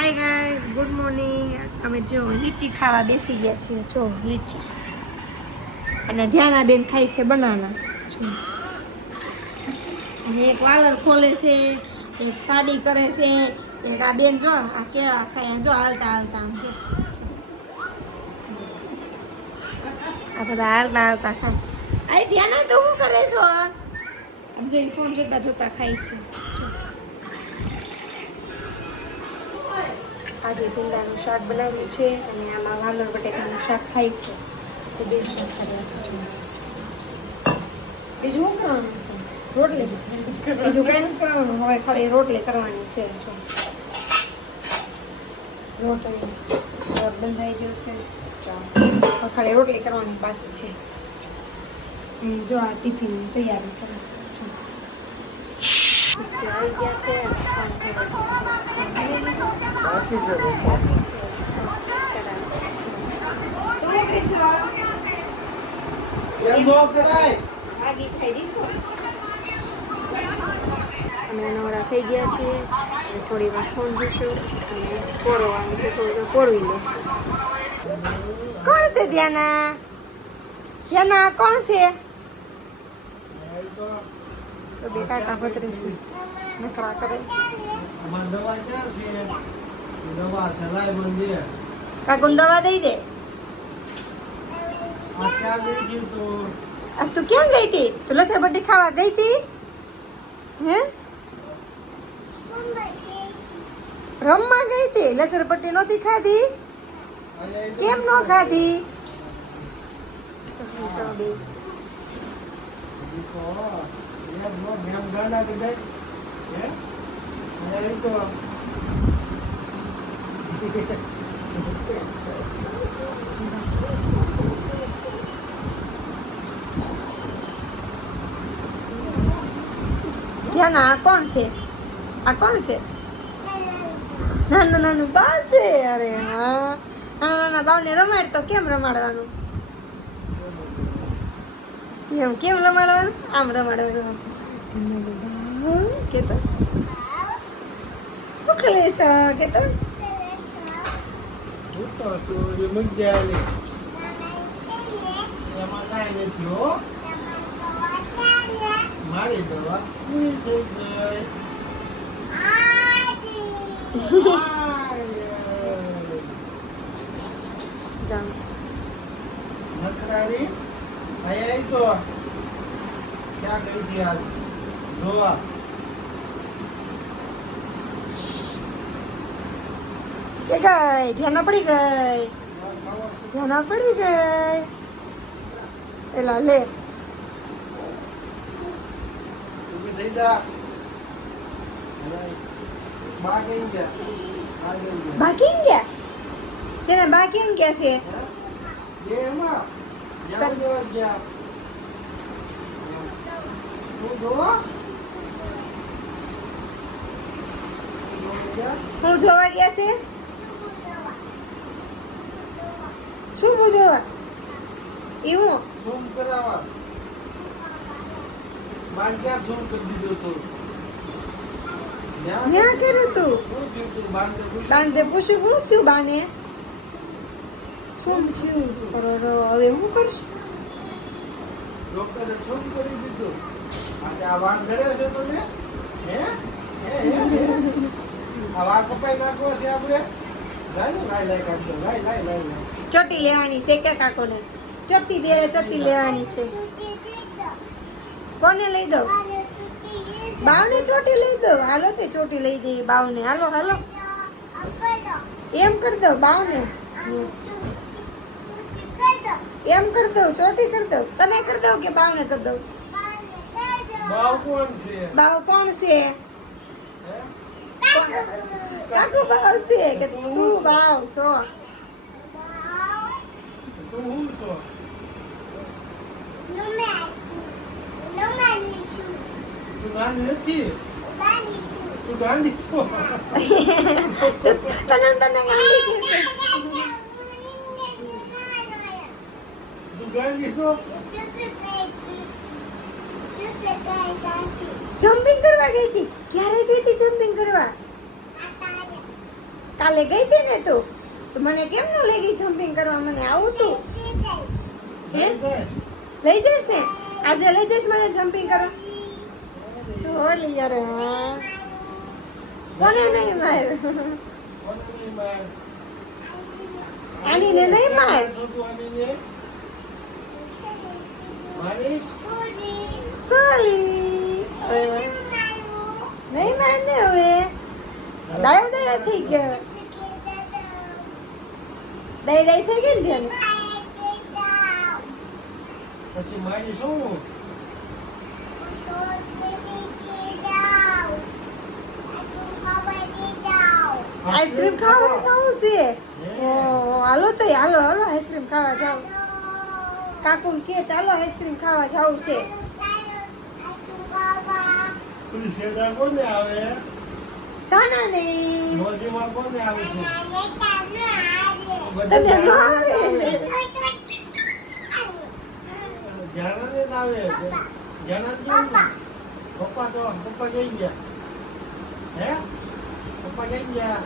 Hi guys, good morning. અમે જો લીચી ખાવા બેસી ગયા છીએ. જો લીચી અને ધ્યાનાબેન ખાય છે બનાના. જો અને એક વાલર ખોલે છે, એક સાડી કરે છે, એક આ બેન જો આ કેળા ખાય જો હાલતા હાલતા આમ જો આ બધા હાલતા હાલતા ખાય. આ ધ્યાના તો શું કરે છો? આમ જો ફોન જોતા જોતા ખાય છે. આજે ભીંડાનું શાક બનાવ્યું છે અને આમાં વાલોર બટેકાનું શાક ખાય છે. તે બે શાક કર્યા છે. બીજું શું કરવાનું છે? રોટલી. બીજું કઈ નથી કરવાનું, હવે ખાલી રોટલી કરવાની છે. જો રોટલી બંધાઈ ગયો છે. હવે ખાલી રોટલી કરવાની બાકી છે. જો આ ટિફિન તૈયારી કરે છે. આવી ગયા છે અમે નવરા થઈ ગયા છીએ અને થોડી વાર ફોન જોઈશું અને પોરવાનું છે, થોડું પોરવી લેશું. કોણ છે ધ્યાના? ધ્યાના કોણ છે? તો બે કાકા પતરી છે, નકરા કરે. કાકુને દવા દઈ દે. તું ક્યાં ગઈ હતી? તું લસણપટ્ટી ખાવા ગઈ હતી? હે રમવા ગઈ હતી? લસણપટ્ટી નહોતી ખાધી? કેમ ન ખાધી? ધ્યાના આ કોણ છે? આ કોણ છે? નાનું નાનું બા છે. અરે હા, નાના નાના બાવને રમાડ તો કેમ રમાડવાનું? એમ કેમ રમાડવાનું? આમ રમાડવાનું. કેતો શું કરે છે? કેતો મારી દવા નખરારી આયા તો ક્યાં ગઈ હતી આજ જોવા? કે ગઈ ધ્યાના પડી ગઈ. ધ્યાના પડી ગઈ. એલા લે થઈ જા. બાકી ગયા બાકી ગયા. તેને બાકી ગયા છે. એમાં જાવ દેવા ગયા. તું જોવા હું જોવા ગયા છે. શું જોવા? એવું ઝૂમ કરાવવા માર ક્યાં ઝૂમ કરી દીધો તો ક્યાં કર્યું તું? બાંધે પૂછ્યું શું થયું? બાને શું થયું? હવે હું કરશું? ડોક્ટરે ઝૂમ કરી દીધું. આજે આ વાળ ઘડે છે તને? હે આ વાળ કપાઈ નાખવો છે આપણે. લાઈ કાઢજો. લાઈ ચોટી લેવાની છે કે કાકોને? ચોટી બે ચોટી લેવાની છે. કોને લઈ દઉં? બાવને ચોટી લઈ દઉં. હાલો કે ચોટી લઈ દઈ બાવને. હાલો હાલો એમ કરી દઉં બાવને. એમ કરી દઉં, ચોટી કરી દઉં. તને કરી દઉં કે બાવને કરી દઉં? બાવ કોણ છે? બાવ કોણ છે? કાકુ બાવ છે કે તું બાવ છો? તું હું છો? તું ગાંડી નથી. તું ગાંડી છો. તને ગાંડી કે છે? તું ગાંડી છો. જમ્પિંગ કરવા ગઈ હતી. ક્યારે ગઈ હતી જમ્પિંગ કરવા? કાલે ગઈ હતી ને તું તો મને કેમ ન લઈ ગઈ જમ્પિંગ કરવા? મને આવું તું લઈ જઈશ. લઈ જઈશ ને? આજે લઈ જઈશ મને જમ્પિંગ કરવા? ચોલી યાર હા. કોને નહીં માર? કોને નહીં માર? આનીને નહીં માર? છોટું આનીને મારીશ? સોલી હવે નહીં માર ને હવે ડાયો ડાયો થઈ ગયો. ડાય ડાય થઈ ગઈ ને ધ્યાન. પછી મારીશ હું? આઈસ્ક્રીમ ખાવા જવું છે. ઓહો, હાલો તો હાલો હાલો આઈસ્ક્રીમ ખાવા જાવ. કાકુ કે ચાલો આઈસ્ક્રીમ ખાવા જવું છે. પેલી શેરડા કોને આવે? કાના નહીં મોજીમાં કોને આવે છે? તને ન આવે. જ્ઞાનાને જ આવે. જ્ઞાનાને કેમ ને? પપ્પા જઈ ગયા. હે? પપ્પા જઈ ગયા.